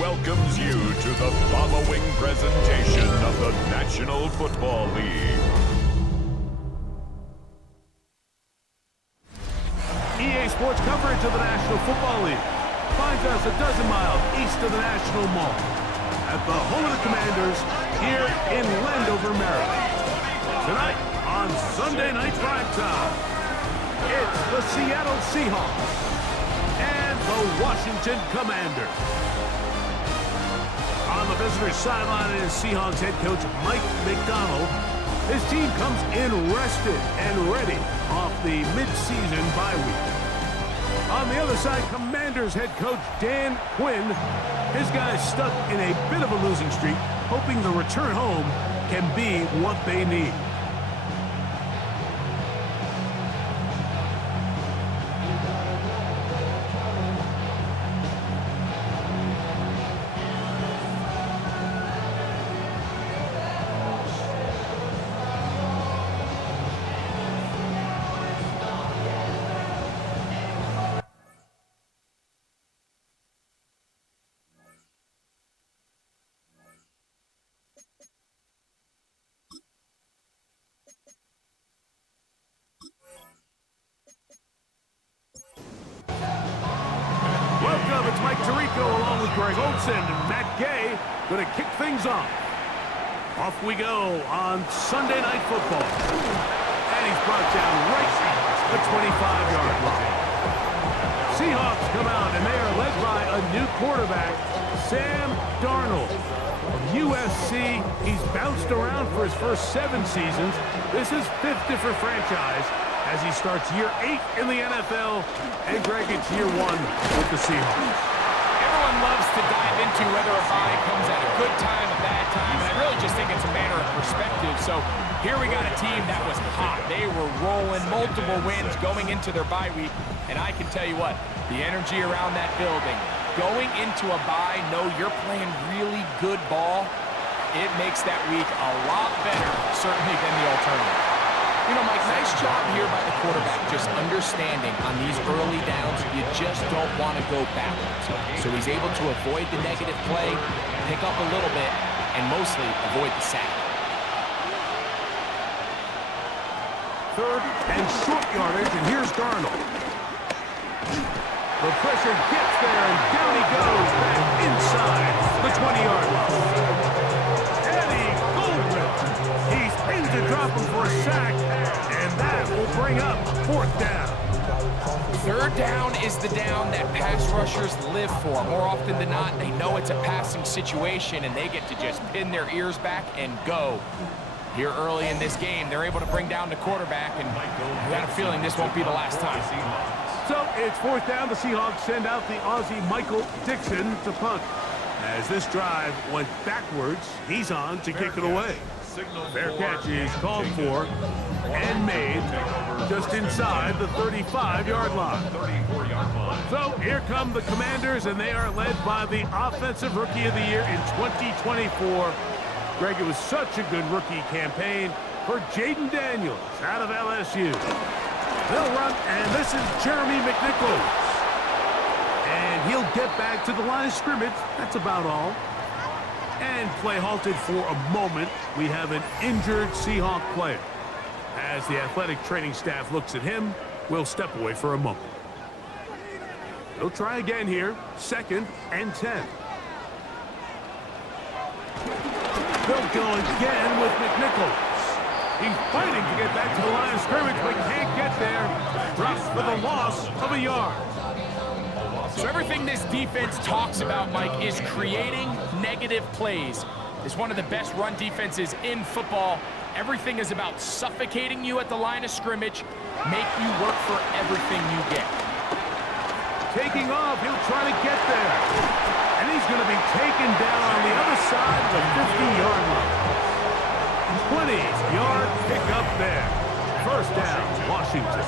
welcomes you to the following presentation of the National Football League. EA Sports coverage of the National Football League finds us a dozen miles east of the National Mall at the home of the Commanders here in Landover, Maryland. Tonight on Sunday Night Primetime, it's the Seattle Seahawks and the Washington Commanders. On the visitor's sideline is Seahawks head coach Mike McDonald. His team comes in rested and ready off the mid-season bye week. On the other side, Commanders head coach Dan Quinn. His guys stuck in a bit of a losing streak, hoping the return home can be what they need. Welcome, it's Mike Tirico along with Greg Olson and Matt Gay going to kick things off. Off we go on Sunday Night Football. And he's brought down right at the 25-yard line. Seahawks come out and they are led by a new quarterback, Sam Darnold. From USC, he's bounced around for his first 7 seasons. This is 5th different franchise as he starts year 8 in the NFL, and Greg, it's year 1 with the Seahawks. Everyone loves to dive into whether a bye comes at a good time, a bad time, and I really just think it's a matter of perspective. So here we got a team that was hot. They were rolling, multiple wins going into their bye week, and I can tell you what, the energy around that building, going into a bye, know you're playing really good ball, it makes that week a lot better, certainly, than the alternative. You know, Mike, nice job here by the quarterback, just understanding on these early downs, you just don't want to go backwards. So he's able to avoid the negative play, pick up a little bit, and mostly avoid the sack. 3rd and short yardage, and here's Darnold. The pressure gets there, and down he goes back inside the 20-yard line. Eddie Goldman, he's in to drop him for a sack, and that will bring up 4th down. 3rd down is the down that pass rushers live for. More often than not, they know it's a passing situation, and they get to just pin their ears back and go. Here early in this game, they're able to bring down the quarterback, and I got a feeling this won't be the last time. So it's 4th down. The Seahawks send out the Aussie Michael Dixon to punt. As this drive went backwards, he's on to kick it away. Fair catch is called for and made just inside the 35-yard line. So here come the Commanders, and they are led by the Offensive Rookie of the Year in 2024. Greg, it was such a good rookie campaign for Jaden Daniels out of LSU. They'll run, and this is Jeremy McNichols. And he'll get back to the line of scrimmage. That's about all. And play halted for a moment. We have an injured Seahawk player. As the athletic training staff looks at him, we'll step away for a moment. They'll try again here. 2nd and 10. They'll go again with McNichols. He's fighting to get back to the line of scrimmage, but can't get there. Drops for the loss of a yard. So everything this defense talks about, Mike, is creating negative plays. It's one of the best run defenses in football. Everything is about suffocating you at the line of scrimmage, make you work for everything you get. Taking off, he'll try to get there. And he's going to be taken down on the other side of the 50-yard line. 20-yard pickup there. 1st down, Washington.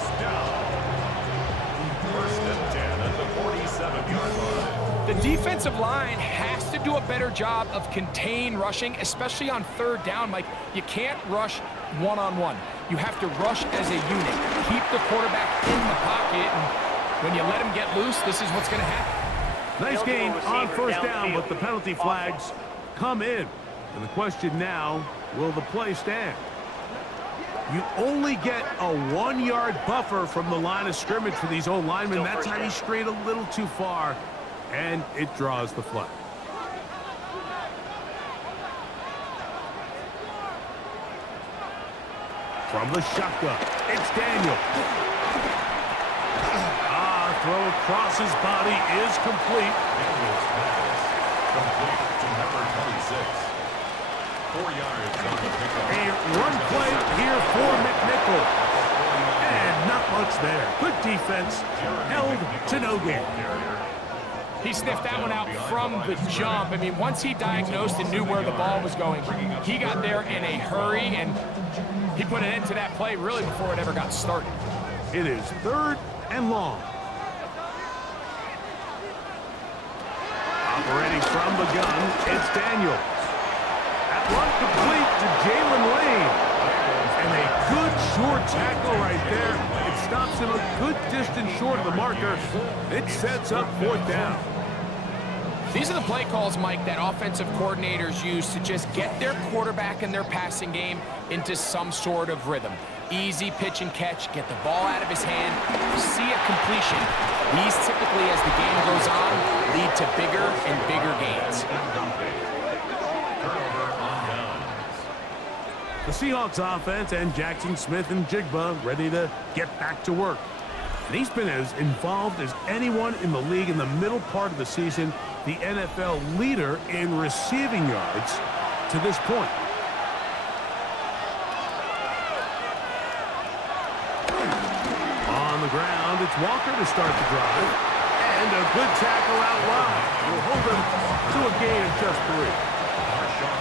1st and 10 at the 47-yard line. The defensive line has to do a better job of contain rushing, especially on 3rd down. Mike, you can't rush one-on-one. You have to rush as a unit. Keep the quarterback in the pocket, and when you let him get loose, this is what's going to happen. Nice gain on first down, but the penalty flags come in. And the question now, will the play stand? You only get a 1-yard buffer from the line of scrimmage for these old linemen. That time he strayed a little too far, and it draws the flag. From the shotgun, it's Daniel. Throw across his body is complete. Daniel's pass complete to number 26. 4 yards on the pickup. A run play here for McNichol. And not much there. Good defense. Held to no gain. He sniffed that one out from the jump. I mean, once he diagnosed and knew where the ball was going, he got there in a hurry, and he put an end to that play really before it ever got started. It is 3rd and long. Operating from the gun, it's Daniels. That one complete to Jalen Lane. And a good short tackle right there. It stops him a good distance short of the marker. It sets up 4th down. These are the play calls, Mike, that offensive coordinators use to just get their quarterback and their passing game into some sort of rhythm. Easy pitch and catch, get the ball out of his hand, see a completion. These typically, as the game goes on, lead to bigger and bigger gains. The Seahawks offense and Jackson Smith and Jigba ready to get back to work. And he's been as involved as anyone in the league in the middle part of the season, the NFL leader in receiving yards to this point. On the ground, it's Walker to start the drive. And a good tackle out wide will hold him to a gain of just 3.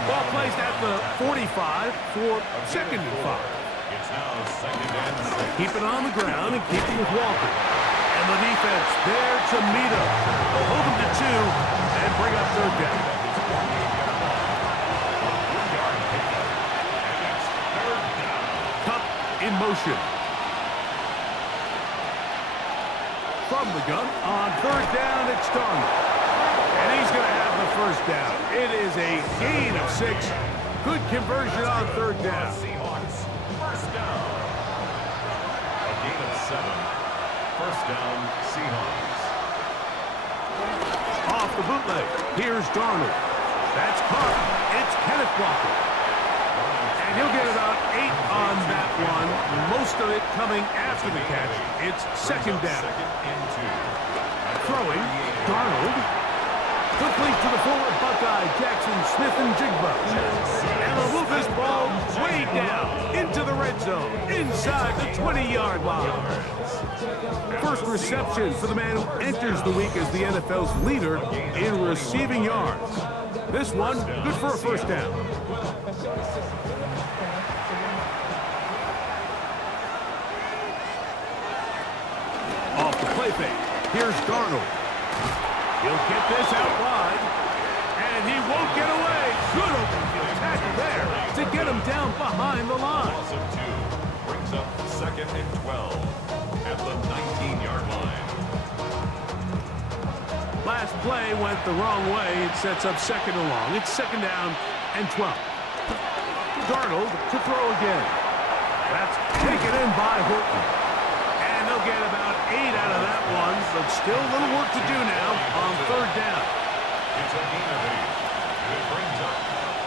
Ball placed at the 45 for 2nd and 5. It's now 2nd and 6. Keep it on the ground and keep it with Walker. And the defense there to meet him. They'll hold him to 2 and bring up 3rd down. Cup in motion. From the gun on 3rd down, it's Darnold. And he's going to have the 1st down. It is a gain of 6. Good conversion on 3rd down. Seahawks, 1st down. A gain of 7. 1st down, Seahawks. Off the bootleg. Here's Darnold. That's caught. It's Kenneth Walker. And he'll get about 8 on that one. Most of it coming after the catch. It's 2nd down. 2nd and 2. Throwing, Darnold. Complete to the forward Buckeye, Jackson Smith and Jigba. And they'll move this ball way down into the red zone, inside the 20-yard line. First reception for the man who enters the week as the NFL's leader in receiving yards. This one, good for a 1st down. Off the play fake, here's Darnold. He'll get this out wide, and he won't get away. Good open field tackle there to get him down behind the line. Loss of 2 brings up 2nd and 12 at the 19-yard line. Last play went the wrong way. It sets up 2nd and long. It's 2nd down and 12. Darnold to throw again. That's taken in by Horton. They'll get about 8 out of that one, but still a little work to do now on 3rd down. It's a gain of 8. It brings up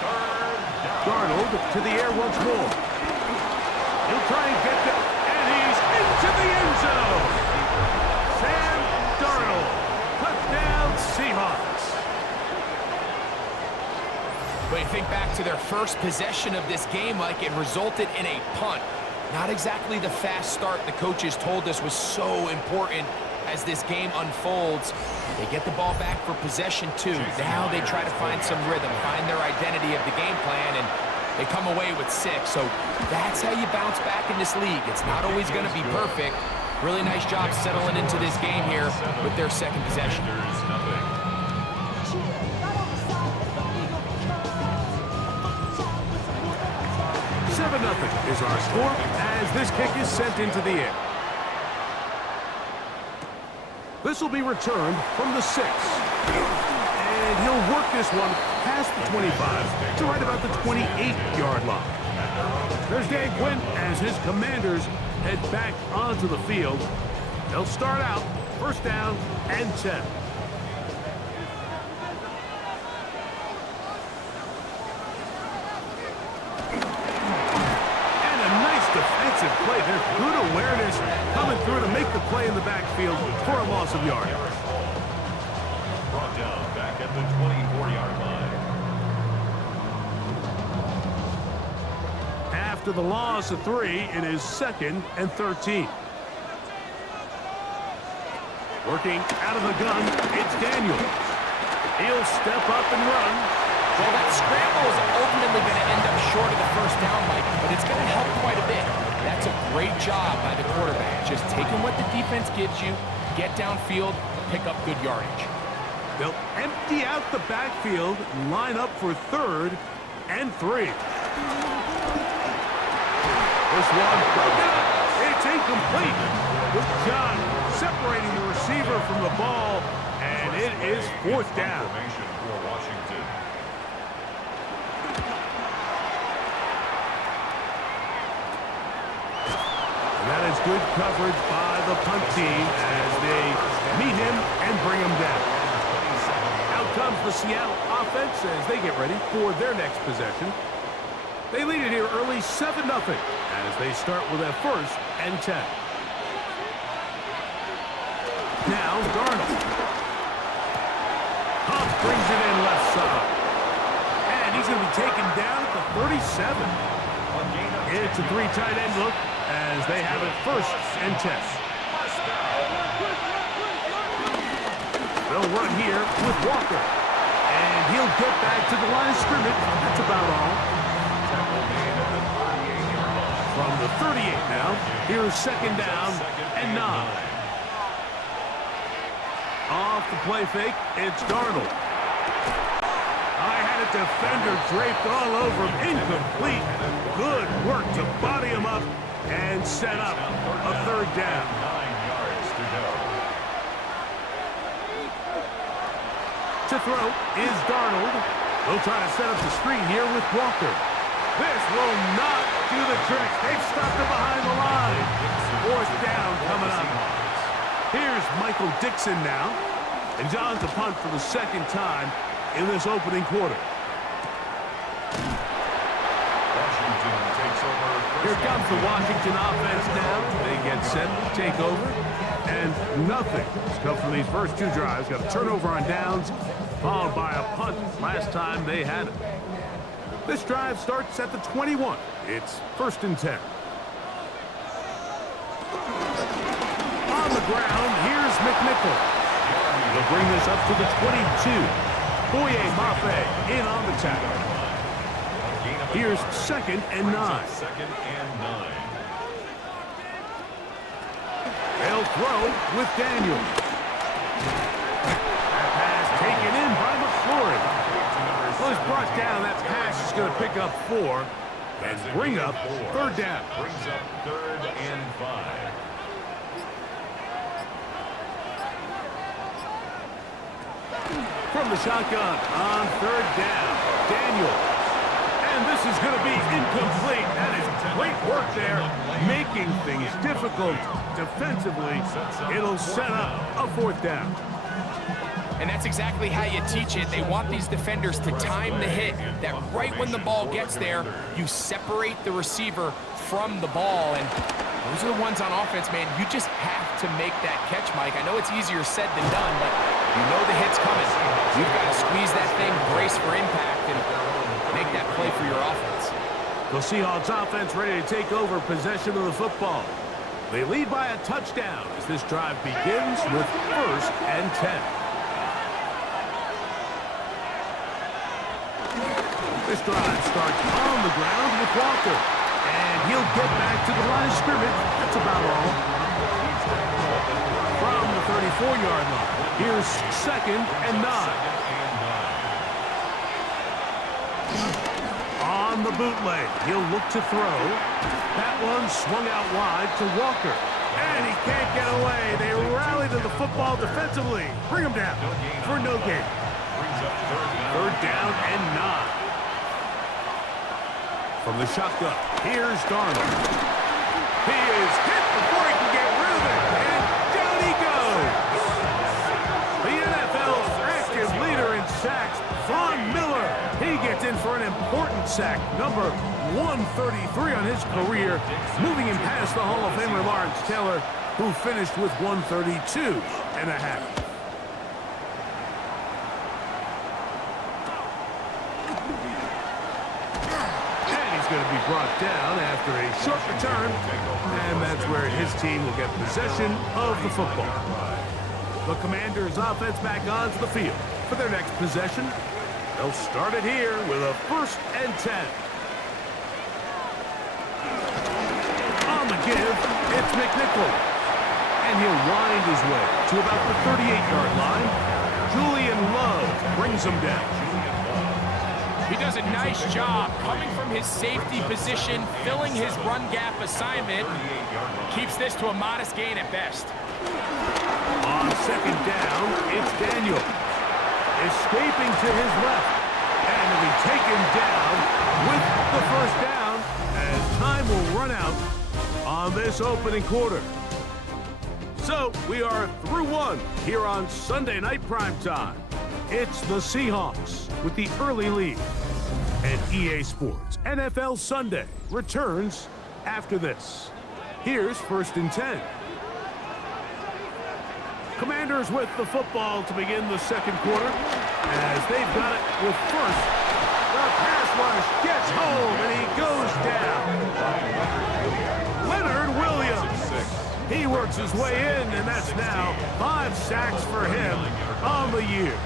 3rd down. Darnold to the air once more. He'll try and get it, and he's into the end zone. Sam Darnold, touchdown Seahawks. When you think back to their first possession of this game, like it resulted in a punt. Not exactly the fast start the coaches told us was so important as this game unfolds. They get the ball back for possession 2. Now they try to find some rhythm, find their identity of the game plan, and they come away with 6. So that's how you bounce back in this league. It's not always going to be perfect. Really nice job settling into this game here with their 2nd possession. 7-0 is our score as this kick is sent into the air. This will be returned from the 6. And he'll work this one past the 25 to right about the 28-yard line. There's Dave Quinn as his Commanders head back onto the field. They'll start out first down and 10. Defensive play. There's good awareness coming through to make the play in the backfield for a loss of yardage. Brought down back at the 24-yard line. After the loss of 3, it is 2nd and 13. Working out of the gun, it's Daniels. He'll step up and run. Well, that scramble is ultimately going to end up short of the first down, Mike, but it's going to help quite a bit. That's a great job by the quarterback, just taking what the defense gives you, get downfield, pick up good yardage. They'll empty out the backfield, line up for 3rd and 3. This one broken up. It's incomplete. Good job separating the receiver from the ball, and it is 4th down. Formation for Washington. That is good coverage by the punt team as they meet him and bring him down. Out comes the Seattle offense as they get ready for their next possession. They lead it here early 7-0 as they start with a 1st and 10. Now Darnold. Huff brings it in left side. And he's going to be taken down at the 37. It's a 3 tight end look as they have it 1st and 10. They'll run here with Walker. And he'll get back to the line of scrimmage. That's about all. From the 38 now, here's 2nd down and 9. Off the play fake, it's Darnold. I had a defender draped all over him. Incomplete. Good work to body him up and set up a 3rd down. 9 yards to go. To throw is Darnold. They'll try to set up the screen here with Walker. This will not do the trick. They've stopped it behind the line. 4th down coming up. Here's Michael Dixon now. And John's a punt for the 2nd time in this opening quarter. Washington takes over. Here comes the Washington offense now. They get set to take over. And nothing has come from these first 2 drives. Got a turnover on downs, followed by a punt last time they had it. This drive starts at the 21. It's 1st and 10. On the ground, here's McNichol. They'll bring this up to the 22. Boye Mafe in on the tackle. Here's 2nd and 9. 2nd and 9. They'll throw with Daniel. That pass taken in by McFlurry. Well, it's brought down. That pass is going to pick up 4 and bring up 3rd down. Brings up 3rd and 5. From the shotgun on 3rd down, Daniel. And this is going to be incomplete. That is great work there, making things difficult defensively. It'll set up a 4th down. And that's exactly how you teach it. They want these defenders to time the hit, that right when the ball gets there, you separate the receiver from the ball. And those are the ones on offense, man. You just have to make that catch, Mike. I know it's easier said than done, but you know the hit's coming. You've got to squeeze that thing, brace for impact, and make that play for your offense. The Seahawks offense ready to take over possession of the football. They lead by a touchdown as this drive begins with 1st and 10. This drive starts on the ground with Walker. And he'll get back to the line of scrimmage. That's about all. From the 34-yard line, here's 2nd and 9. On the bootleg, he'll look to throw. That one swung out wide to Walker. And he can't get away. They rally to the football defensively. Bring him down for no gain. Third down and 9. From the shotgun, here's Darnold. He is hit before he can get rid of it, and down he goes. The NFL's active leader in sacks, Von Miller. He gets in for an important sack, number 133 on his career, moving him past the Hall of Famer Lawrence Taylor, who finished with 132.5. Going to be brought down after a short return, and that's where his team will get possession of the football. The Commanders' offense back onto the field for their next possession. They'll start it here with a 1st and 10. On the give, it's McNichol, and he'll wind his way to about the 38-yard line. Julian Love brings him down. He does a nice job coming from his safety position, filling his run gap assignment. Keeps this to a modest gain at best. On 2nd down, it's Daniel. Escaping to his left. And he'll be taken down with the 1st down as time will run out on this opening quarter. So we are through 1 here on Sunday Night Primetime. It's the Seahawks with the early lead. And EA Sports NFL Sunday returns after this. Here's 1st and 10. Commanders with the football to begin the 2nd quarter as they've got it with 1st. The pass rush gets home and he goes down. Leonard Williams. He works his way in, and that's now 5 sacks for him on the year.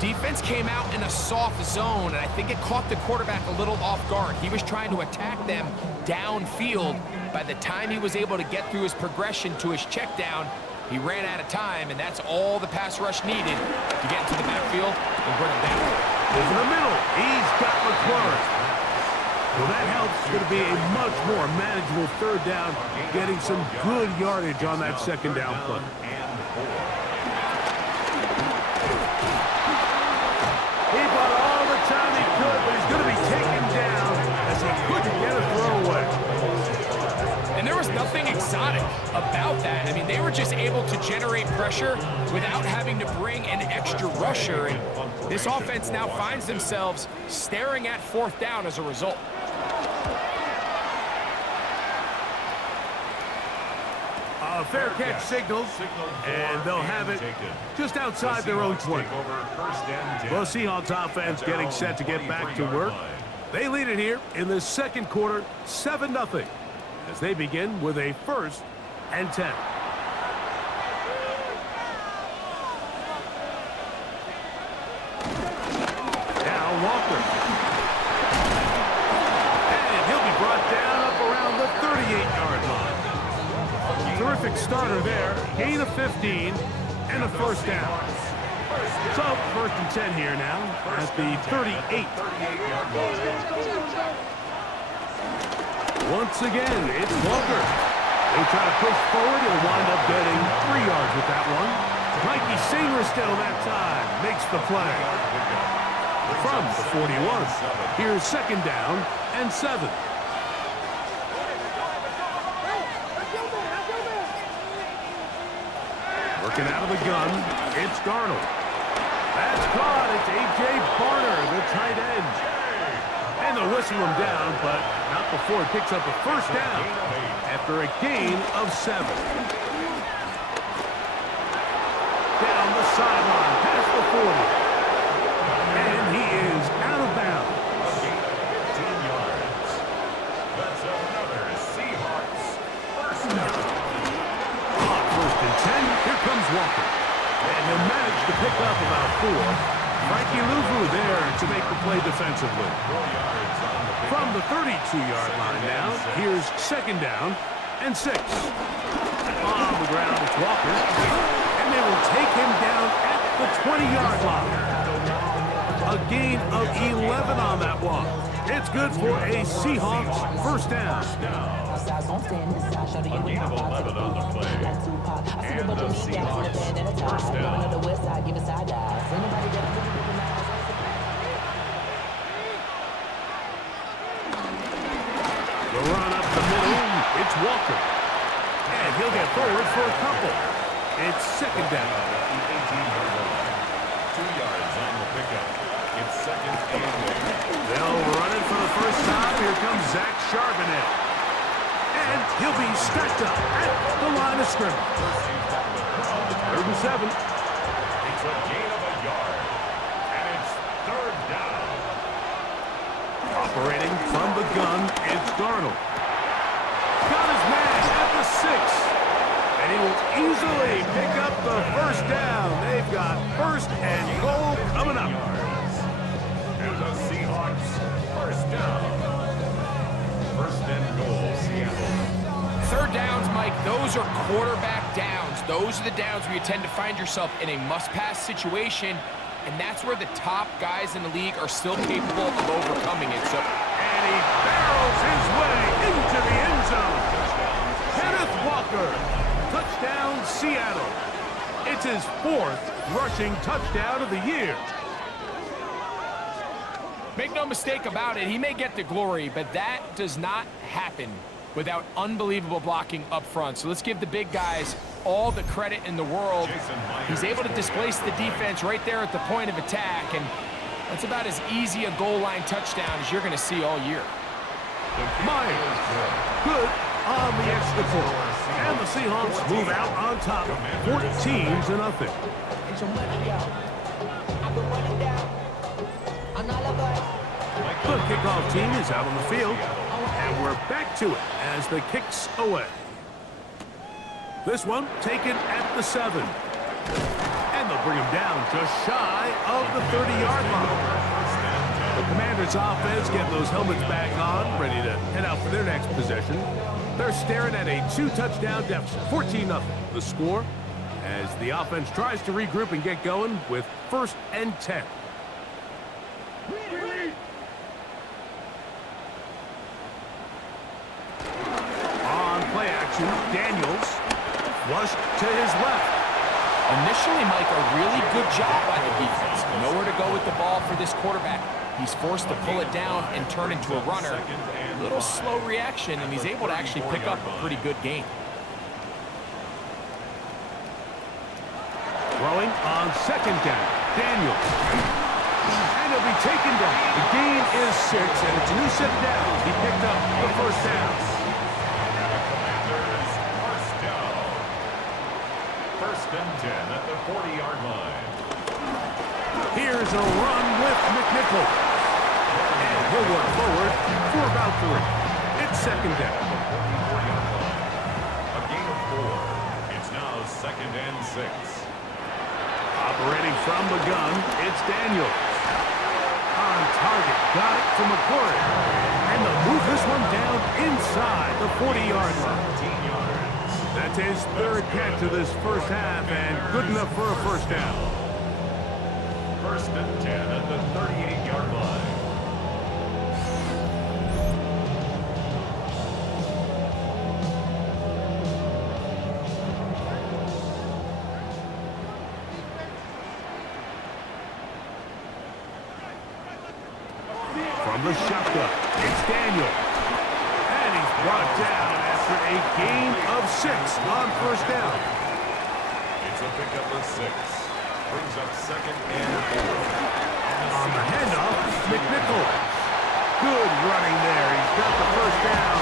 Defense came out in a soft zone, and I think it caught the quarterback a little off guard. He was trying to attack them downfield. By the time he was able to get through his progression to his check down, he ran out of time, and that's all the pass rush needed to get into the backfield and bring him down. In the middle, he's got McLaurin. Well, that helps. It's going to be a much more manageable 3rd down, getting some good yardage on that 2nd down play. He bought all the time he could, but he's going to be taken down as he couldn't get a throwaway. And there was nothing exotic about that. I mean, they were just able to generate pressure without having to bring an extra rusher. And this offense now finds themselves staring at 4th down as a result. A fair catch signals, and they'll have it just outside their own 20. The Seahawks offense getting set to get back to work. They lead it here in the 2nd quarter, 7-0, as they begin with a 1st and 10. Now Walker. And he'll be brought down up around the 38-yard line. Terrific starter there. Gain of 15 and a 1st down. So 1st and 10 here now at the 38. Once again, it's Walker. They try to push forward. He'll wind up getting 3 yards with that one. Mikey Sainristil that time makes the play. From the 41. Here's 2nd down and 7. Working out of the gun, it's Darnold. That's caught. It's A.J. Barner, the tight end. And they'll whistle him down, but not before he picks up a 1st down after a gain of 7. Down the sideline, past the 40. And he is out of bounds. 10 yards. That's another Seahawks 1st down. 1st and 10, here comes Walker. And he'll manage to pick up about 4. Frankie Louvu there to make the play defensively. From the 32-yard line now, here's 2nd down and 6. On the ground, it's Walker. And they will take him down at the 20-yard line. A gain of 11 on that one. It's good for a Seahawks first down. A gain of 11 on the play. And the Seahawks first down. The run up the middle, it's Walker. And he'll get forward for a couple. It's second down. 18-yard line. 2 yards on the pickup. It's second and 8. They'll run it for the first time. Here comes Zach Charbonnet. And he'll be stacked up at the line of scrimmage. Third and 7. It's a gain of a yard. And it's third down. Operating from the gun, it's Darnold. Got his man at the 6. And he will easily pick up the first down. They've got first and goal coming up. And the Seahawks first down. First and goal, Seattle. Third downs, Mike, those are quarterback downs. Those are the downs where you tend to find yourself in a must-pass situation, and that's where the top guys in the league are still capable of overcoming it. And he barrels his way into the end zone. Kenneth Walker, touchdown Seattle. It's his 4th rushing touchdown of the year. Make no mistake about it, he may get the glory, but that does not happen without unbelievable blocking up front. So let's give the big guys all the credit in the world. He's able to displace the defense right there at the point of attack, and that's about as easy a goal line touchdown as you're going to see all year. Myers, good on the extra point. And the Seahawks move out on top, 14-0. The kickoff team is out on the field, and we're back to it as the kicks away. This one taken at the 7. And they'll bring him down just shy of the 30-yard line. The Commanders' offense getting those helmets back on, ready to head out for their next possession. They're staring at a 2-touchdown deficit, 14-0. The score as the offense tries to regroup and get going with first and 10. On play action, Daniels flushed to his left. Initially, Mike, a really good job by the defense. Nowhere to go with the ball for this quarterback. He's forced to pull it down and turn into a runner. A little slow reaction, and he's able to actually pick up a pretty good gain. Throwing on second down, Daniels. And he'll be taken down. The gain is 6, and it's a new set of downs. He picked up the first down. Commanders first down. First and 10 at the 40-yard line. Here's a run with McNichol. And he'll work forward for about 3. It's second down. A gain of 4. It's now second and 6. Operating from the gun, it's Daniels. On target, got it from McCourt. And they'll move this one down inside the 40-yard line. 17 yards. That's his 3rd catch of this first half, and good enough for a first down. First and 10 at the 38-yard line. From the shotgun, it's Daniel. And he's brought down after a gain of 6 on first down. It's a pickup of 6. Brings up second and 4. On the handoff, McNichol. Good running there. He's got the first down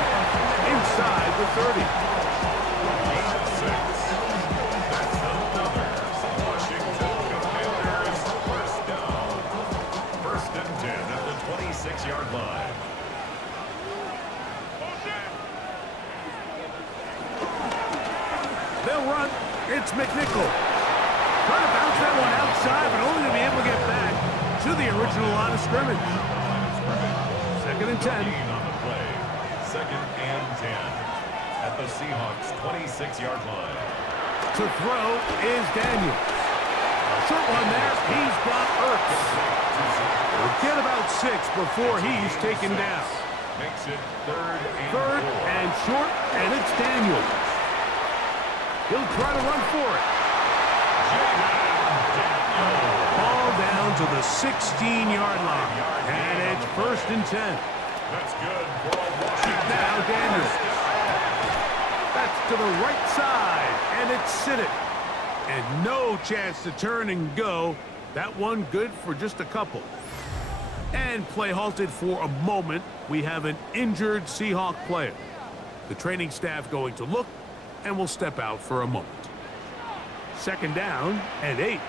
inside the 30. Gain of 6. That's another Washington Commanders first down. First and 10 at the 26-yard line. They'll run. It's McNichol. Trying to bounce that one outside, but only to be able to get back to the original line of scrimmage. Second and 10. Gain on the play. Second and 10 at the Seahawks 26-yard line. To throw is Daniels. A short one there. He's got Ertz. We'll get about 6 before he's taken down. Makes it third and Third 4. and short, and it's Daniels. He'll try to run for it. Ball down to the 16-yard line. And it's first and 10. That's good for a Washington. Now Daniels. That's to the right side, and it's Siddick. And no chance to turn and go. That one good for just a couple. And play halted for a moment. We have an injured Seahawk player. The training staff going to look, and will step out for a moment. Second down and 8.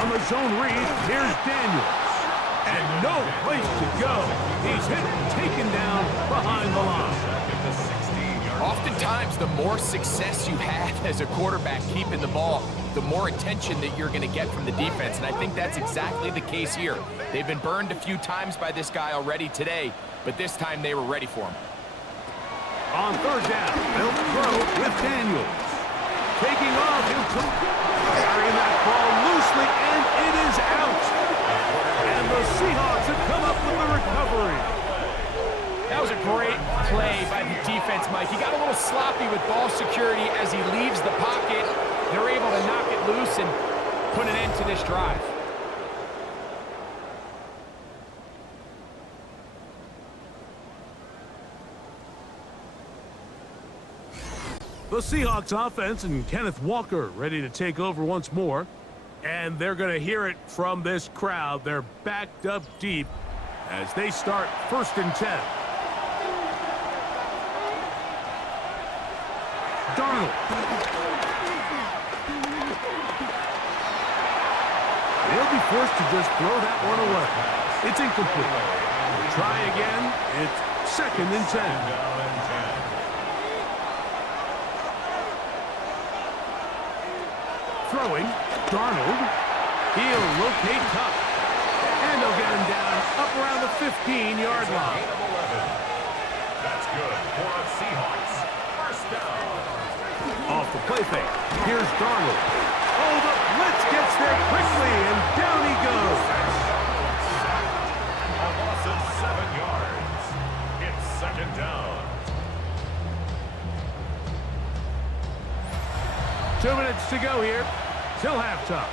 On the zone read, here's Daniels. And no place to go. He's hit and taken down behind the line. Oftentimes, the more success you have as a quarterback keeping the ball, the more attention that you're going to get from the defense. And I think that's exactly the case here. They've been burned a few times by this guy already today, but this time they were ready for him. On third down, they'll throw with Daniels. Taking off, he'll carrying that ball loosely, and it is out. And the Seahawks have come up with the recovery. That was a great play by the defense, Mike. He got a little sloppy with ball security as he leaves the pocket. They're able to knock it loose and put an end to this drive. The Seahawks offense and Kenneth Walker ready to take over once more. And they're going to hear it from this crowd. They're backed up deep as they start first and 10. Darnold. They'll be forced to just throw that one away. It's incomplete. We'll try again. It's second and 10. Throwing, Darnold. He'll locate Cup. And they'll get him down up around the 15-yard line. That's good for the Seahawks. First down. Off the play fake. Here's Darnold. Oh, the blitz gets there quickly, and down he goes. A loss of 7 yards. It's second down. 2 minutes to go here. Till halftime.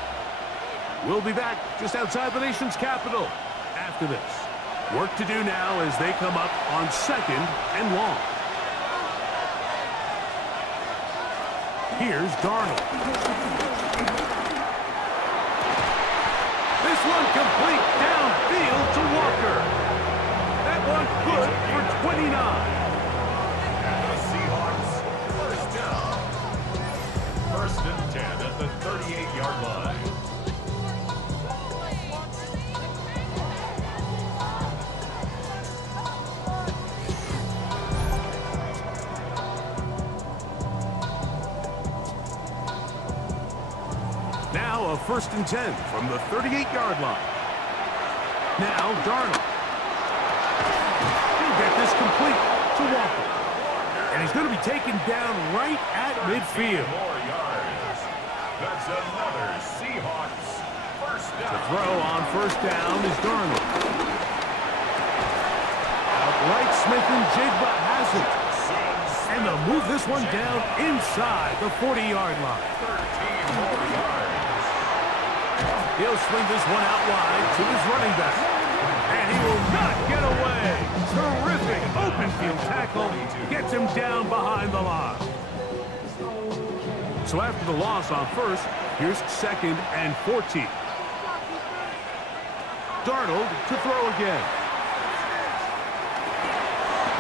We'll be back just outside the nation's capital after this. Work to do now as they come up on second and long. Here's Darnold. This one complete downfield to Walker. That one good for 29. And the Seahawks, first down. First and 10 at the 38-yard line. Now a first and 10 from the 38-yard line. Now Darnold. He'll get this complete to Walker. And he's going to be taken down right at midfield. More yards. That's another Seahawks first down. The throw on first down is Darnold. Outright Smith and Jigba has it. And they'll move this one down inside the 40-yard line. 13 more yards. He'll swing this one out wide to his running back. And he will not get away. Terrific open field tackle. Gets him down behind the line. So after the loss on first, here's second and 14. Darnold to throw again.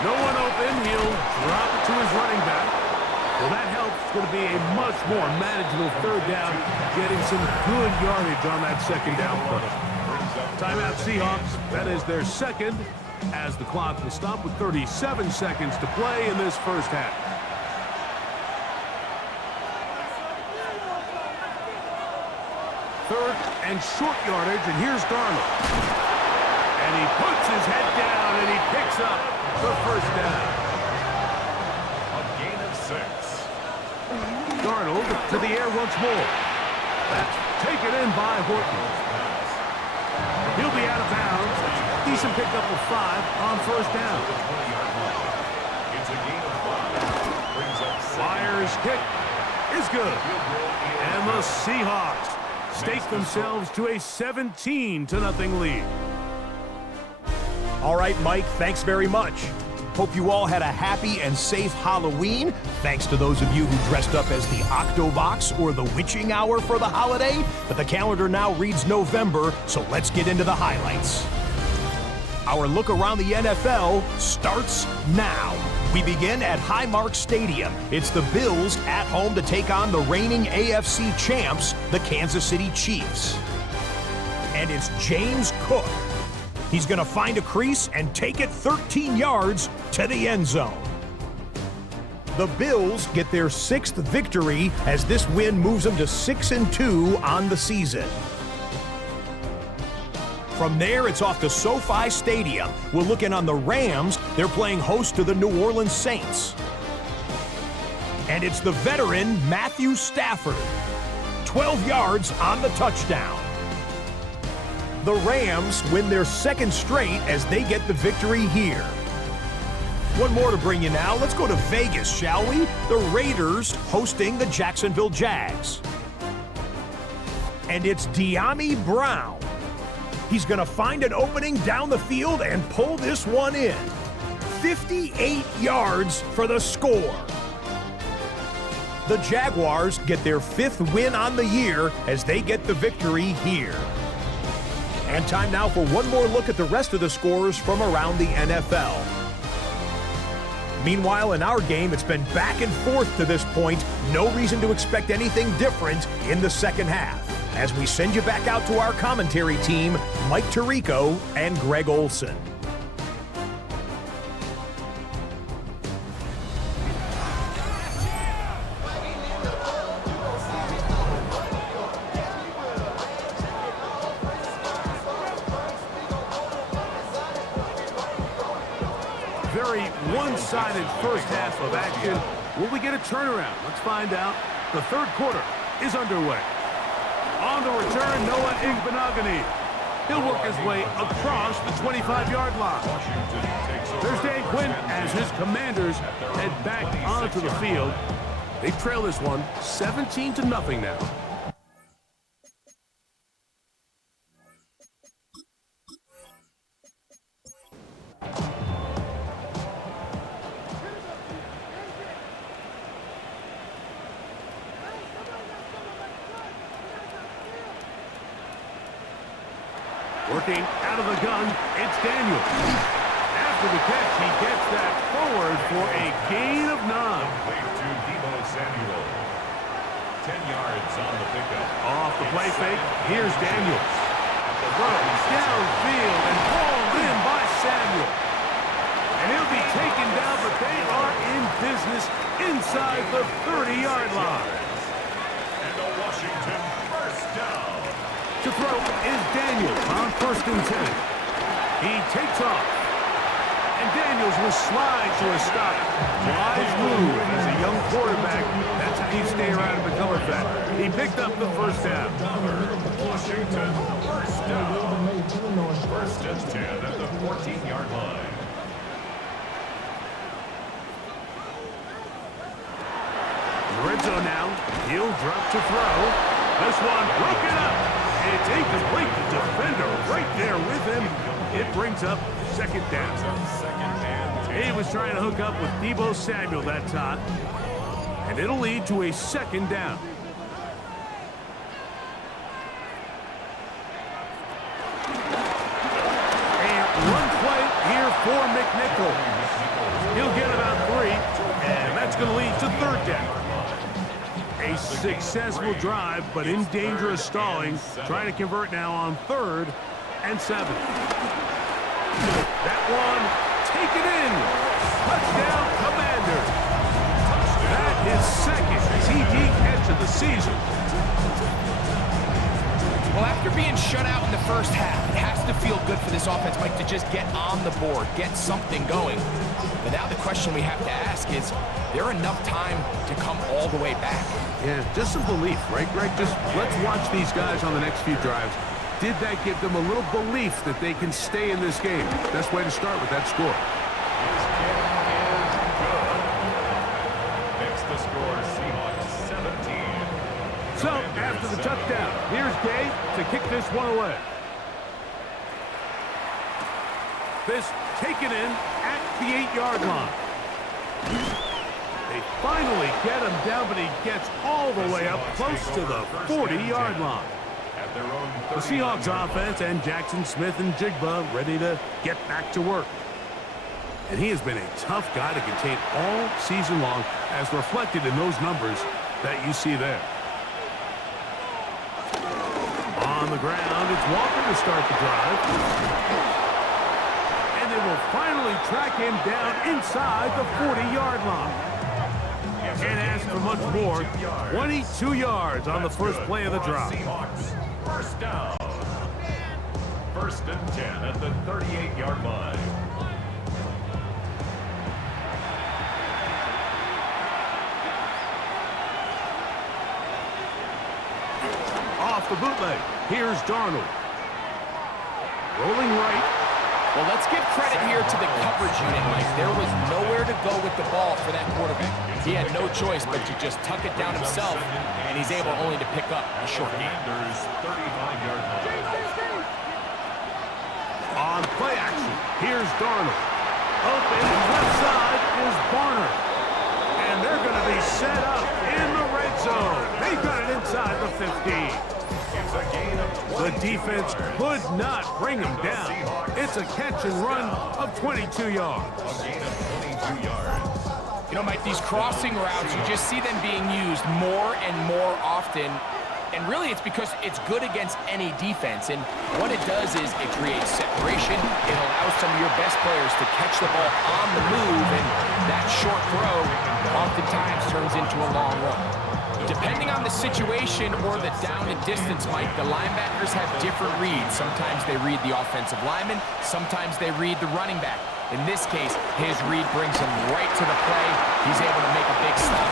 No one open. He'll drop it to his running back. Well, that helps. It's going to be a much more manageable third down, getting some good yardage on that second down play. Timeout Seahawks. That is their second, as the clock will stop with 37 seconds to play in this first half. Third and short yardage, and here's Darnold. And he puts his head down, and he picks up the first down. A gain of 6. Darnold to the air once more. That's taken in by Horton. out of bounds. Decent pickup of 5 on first down. It's a gain of 5. Brings up Flyers kick is good. And the Seahawks stake themselves to a 17-0 lead. All right, Mike, thanks very much. Hope you all had a happy and safe Halloween. Thanks to those of you who dressed up as the Octobox or the Witching Hour for the holiday. But the calendar now reads November, so let's get into the highlights. Our look around the NFL starts now. We begin at Highmark Stadium. It's the Bills at home to take on the reigning AFC champs, the Kansas City Chiefs. And it's James Cook. He's going to find a crease and take it 13 yards to the end zone. The Bills get their 6th victory as this win moves them to 6-2 on the season. From there, it's off to SoFi Stadium. We're looking on the Rams. They're playing host to the New Orleans Saints. And it's the veteran Matthew Stafford. 12 yards on the touchdown. The Rams win their 2nd straight as they get the victory here. One more to bring you now. Let's go to Vegas, shall we? The Raiders hosting the Jacksonville Jags. And it's De'Ami Brown. He's going to find an opening down the field and pull this one in. 58 yards for the score. The Jaguars get their 5th win on the year as they get the victory here. And time now for one more look at the rest of the scores from around the NFL. Meanwhile, in our game, it's been back and forth to this point. No reason to expect anything different in the second half. As we send you back out to our commentary team, Mike Tirico and Greg Olson. Very one-sided first half of action. Will we get a turnaround? Let's find out. The third quarter is underway. On the return, Noah Igbenogany. He'll work his way across the 25-yard line. There's Dan Quinn as his Commanders head back onto the field. They trail this one 17-0 now. Working out of the gun, it's Daniel. After the catch, he gets that forward for a gain of 9. Complete to Deebo Samuel. 10 yards on the pickup. Off the play fake, here's Daniels. The throw downfield and hauled in by Samuel. And he'll be taken down, but they are in business inside the 30-yard line. And the Washington first down. To throw is Daniels on 1st and 10. He takes off. And Daniels will slide to a stop. Wise move as a young quarterback. That's how you stay around and become a vet. He picked up the first down. Washington first down. 1st and 10 at the 14-yard line. Red zone now. He'll drop to throw. This one broken up. It's incomplete. The defender right there with him. It brings up 2nd down. He was trying to hook up with Deebo Samuel that time. And it'll lead to a 2nd down. And run play here for McNichol. He'll get about 3, and that's going to lead to 3rd down. A successful drive, but in danger of stalling. Trying to convert now on 3rd and 7. That one taken in. Touchdown, Commander. That is 2nd TD catch of the season. Well, after being shut out in the first half, it has to feel good for this offense, Mike, to just get on the board, get something going. But now the question we have to ask is there enough time to come all the way back? Yeah, just some belief, right, Greg? Just let's watch these guys on the next few drives. did that give them a little belief that they can stay in this game? Best way to start with that score. His kick is good. Makes the score Seahawks 17. So, after the touchdown, here's Gay to kick this one away. This taken in at the 8-yard line. They finally get him down, but he gets all the way up close to the 40-yard line. The Seahawks offense and Jackson Smith and Jigba ready to get back to work. And he has been a tough guy to contain all season long, as reflected in those numbers that you see there. On the ground, it's Walker to start the drive. And they will finally track him down inside the 40-yard line. Can't ask for much more. 22 yards on the first play of the drive. First down. First and 10 at the 38-yard line. Off the bootleg. Here's Darnold. Rolling right. Well, let's give credit here to the coverage unit, Mike. There was nowhere to go with the ball for that quarterback. He had no choice but to just tuck it down himself, and he's able only to pick up a short gain. On play action, here's Darnold. Open left side is Barner. And they're going to be set up in the red zone. They got it inside the 15. The defense could not bring him down. It's a catch and run of 22 yards. You know, Mike, these crossing routes, you just see them being used more and more often. And really, it's because it's good against any defense. And what it does is it creates separation. It allows some of your best players to catch the ball on the move. And that short throw oftentimes turns into a long run. Depending on the situation or the down and distance, Mike, the linebackers have different reads. Sometimes they read the offensive lineman. Sometimes they read the running back. In this case, his read brings him right to the play. He's able to make a big stop.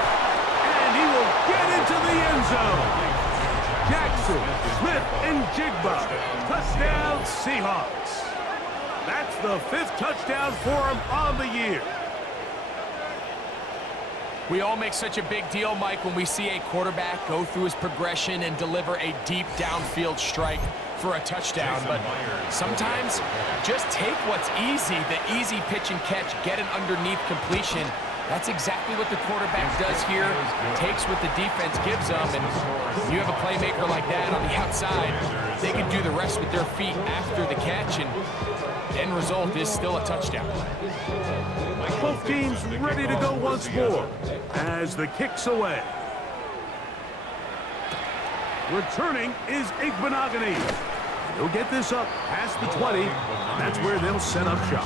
And he will get into the end zone. Jackson, Smith, and Jigba. Touchdown, Seahawks. That's the 5th touchdown for him on the year. We all make such a big deal, Mike, when we see a quarterback go through his progression and deliver a deep downfield strike for a touchdown. But sometimes just take what's easy, the easy pitch and catch, get an underneath completion. That's exactly what the quarterback does here, takes what the defense gives them, and you have a playmaker like that on the outside, they can do the rest with their feet after the catch, and the end result is still a touchdown. Both teams ready to go once more as the kick's away. Returning is Igbenogany. He'll get this up past the 20, and that's where they'll set up shop.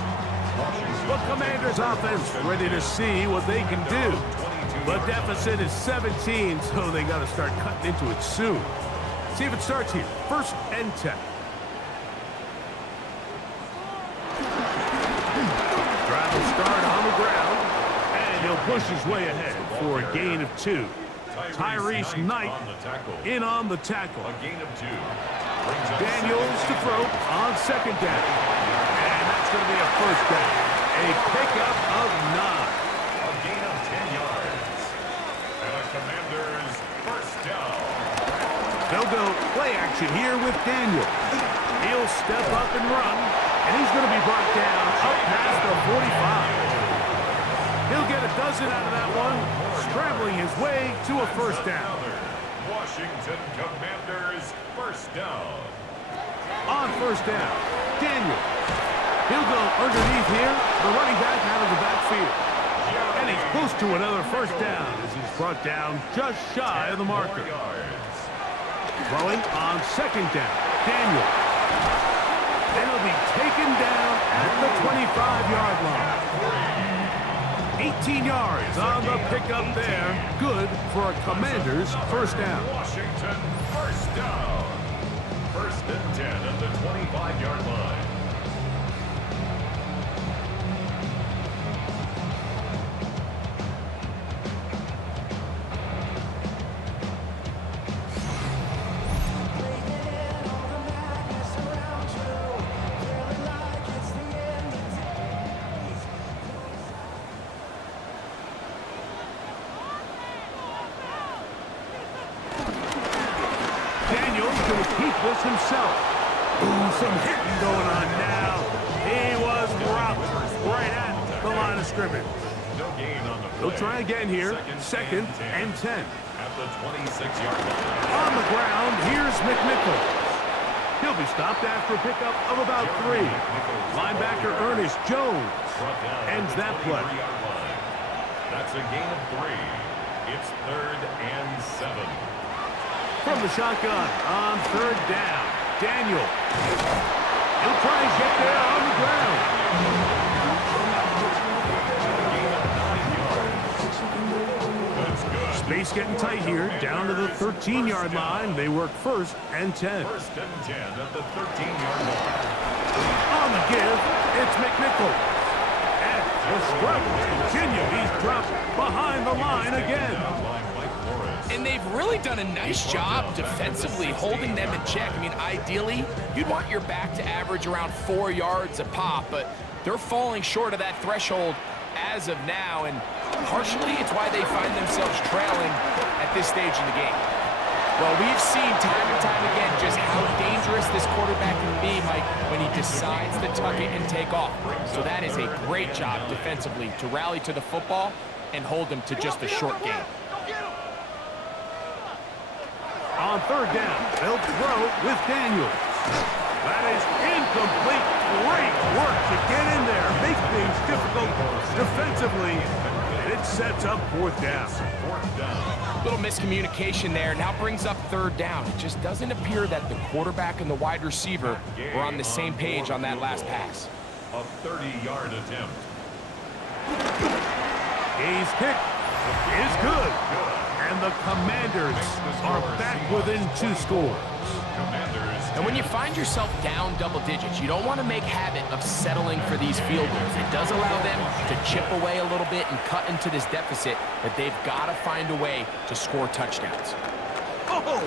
The Commanders' offense ready to see what they can do. The deficit is 17, so they got to start cutting into it soon. See if it starts here. First and 10. Drive will start on the ground, and he'll push his way ahead for a gain of 2. Tyrese Knight in on the tackle. A gain of 2. Daniels to throw on second down. And that's going to be a first down. A pickup of 9. A gain of 10 yards. And a Commander's first down. They'll go play action here with Daniels. He'll step up and run, and he's going to be brought down up past the 45. He'll get a dozen out of that one, scrambling his way to a first down. Washington Commanders first down. On first down, Daniels. He'll go underneath here, the running back out of the backfield. And he's close to another first down as he's brought down just shy of the marker. Throwing on second down, Daniels. And he'll be taken down at the 25-yard line. 18 yards on the pickup there. Good for a Commander's first down. Washington first down. First and 10 at the 25-yard line. Lawrence himself. Ooh, some hitting going on now. He was rocked right at the line of scrimmage. No gain on the play. He'll try again here. Second and 10. At the 26-yard line. On the ground, here's McNichols. He'll be stopped after a pickup of about 3. Linebacker Ernest Jones ends that play. That's a gain of 3. It's 3rd and 7. From the shotgun on 3rd down, Daniel. He'll try and get there on the ground. Space getting tight here, down to the 13-yard line. They work 1st and 10. 1st and 10 at the 13-yard line. On the give, it's McNichols. And the struggles continue. He's dropped behind the line again. And they've really done a nice job defensively holding them in check. I mean, ideally, you'd want your back to average around 4 yards a pop, but they're falling short of that threshold as of now, and partially it's why they find themselves trailing at this stage in the game. Well, we've seen time and time again just how dangerous this quarterback can be, Mike, when he decides to tuck it and take off. So that is a great job defensively to rally to the football and hold them to just a short game. On 3rd down, they'll throw with Daniels. That is incomplete. Great work to get in there, make things difficult defensively, and it sets up 4th down. Little miscommunication there. Now brings up 3rd down. It just doesn't appear that the quarterback and the wide receiver were on the same page on that last pass. A 30-yard attempt. His kick is good. And the Commanders are back within 2 scores. And when you find yourself down double digits, you don't want to make habit of settling for these field goals. It does allow them to chip away a little bit and cut into this deficit, but they've got to find a way to score touchdowns. Oh,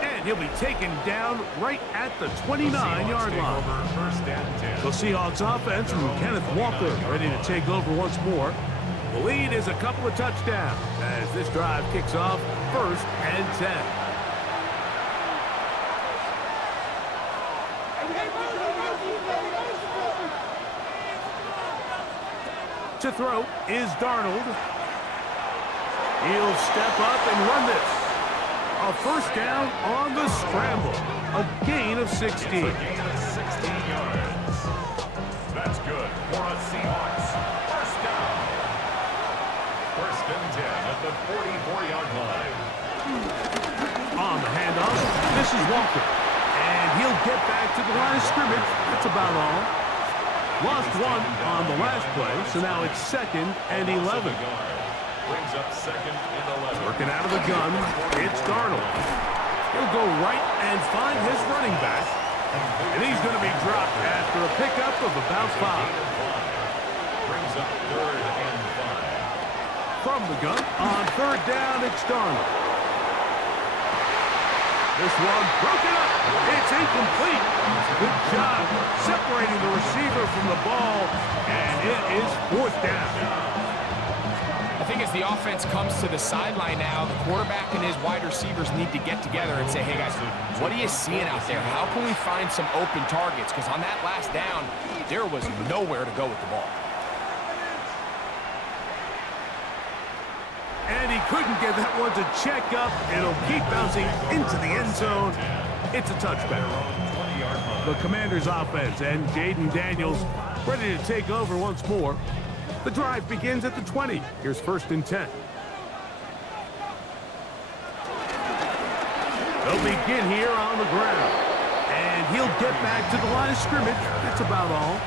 and he'll be taken down right at the 29-yard line. The Seahawks offense from Kenneth Walker ready to take over once more. The lead is a couple of touchdowns as this drive kicks off 1st and 10. To throw is Darnold. He'll step up and run this. A 1st down on the scramble. A gain of 16. It's a gain of 16 yards. That's good for a Seahawks. 1st down. 1st and 10 at the 44-yard line. On the handoff, this is Walker. And he'll get back to the line of scrimmage. That's about all. Lost 1 on the last play, so now it's 2nd and 11. Brings up 2nd and 11. Working out of the gun, it's Darnold. He'll go right and find his running back, and he's going to be dropped after a pickup of about 5. Brings up 3rd and 5. From the gun, on 3rd down, it's Darnold. This one broken up. It's incomplete. Good job separating the receiver from the ball, and it is 4th down. I think as the offense comes to the sideline now, the quarterback and his wide receivers need to get together and say, hey guys, what are you seeing out there? How can we find some open targets? Because on that last down, there was nowhere to go with the ball. And he couldn't get that one to check up. It'll keep bouncing into the end zone. It's a touchback. The Commanders' offense and Jaden Daniels ready to take over once more. The drive begins at the 20. Here's 1st and 10. They'll begin here on the ground. And he'll get back to the line of scrimmage. That's about all.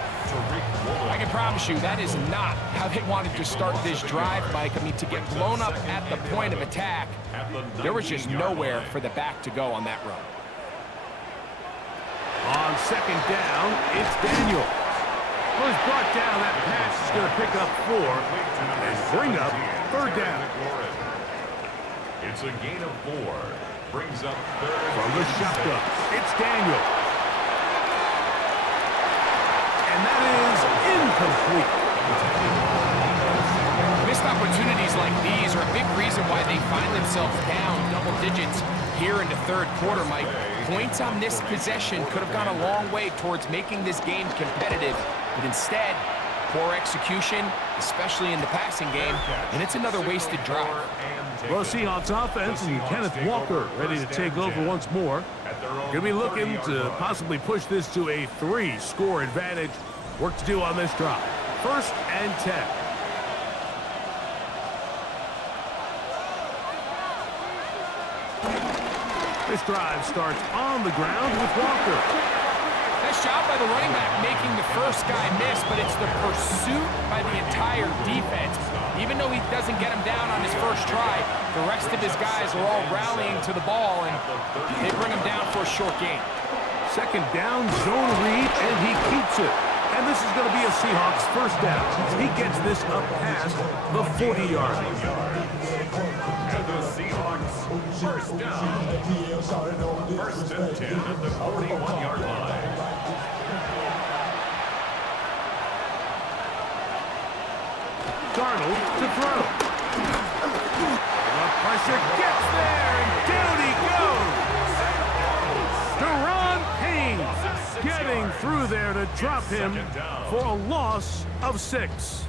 I can promise you that is not how they wanted to start this drive, Mike. I mean, to get blown up at the point of attack, there was just nowhere for the back to go on that run. On 2nd down, it's Daniel. Well, he's brought down. That pass is going to pick up 4 and bring up 3rd down. It's a gain of 4. Brings up 3rd. From the shotgun, it's Daniel. And that is incomplete. Missed opportunities like these are a big reason why they find themselves down double digits here in the 3rd quarter, Mike. Points on this possession could have gone a long way towards making this game competitive, but instead, poor execution, especially in the passing game, and it's another wasted drive. Well, Seahawks offense and Kenneth Walker ready to take over once more. Going to be looking to possibly push this to a 3-score advantage. Work to do on this drive. 1st and 10. This drive starts on the ground with Walker. Nice job by the running back making the first guy miss, but it's the pursuit by the entire defense. Even though he doesn't get him down on his first try, the rest of his guys are all rallying to the ball, and they bring him down for a short gain. 2nd down, zone read, and he keeps it. And this is going to be a Seahawks 1st down. He gets this up past the 40-yard line. And the Seahawks 1st down. 1st and 10 at the 41-yard line. Darnold to throw. The pressure gets there, and down he goes. Deron Payne getting through there to drop him for a loss of 6.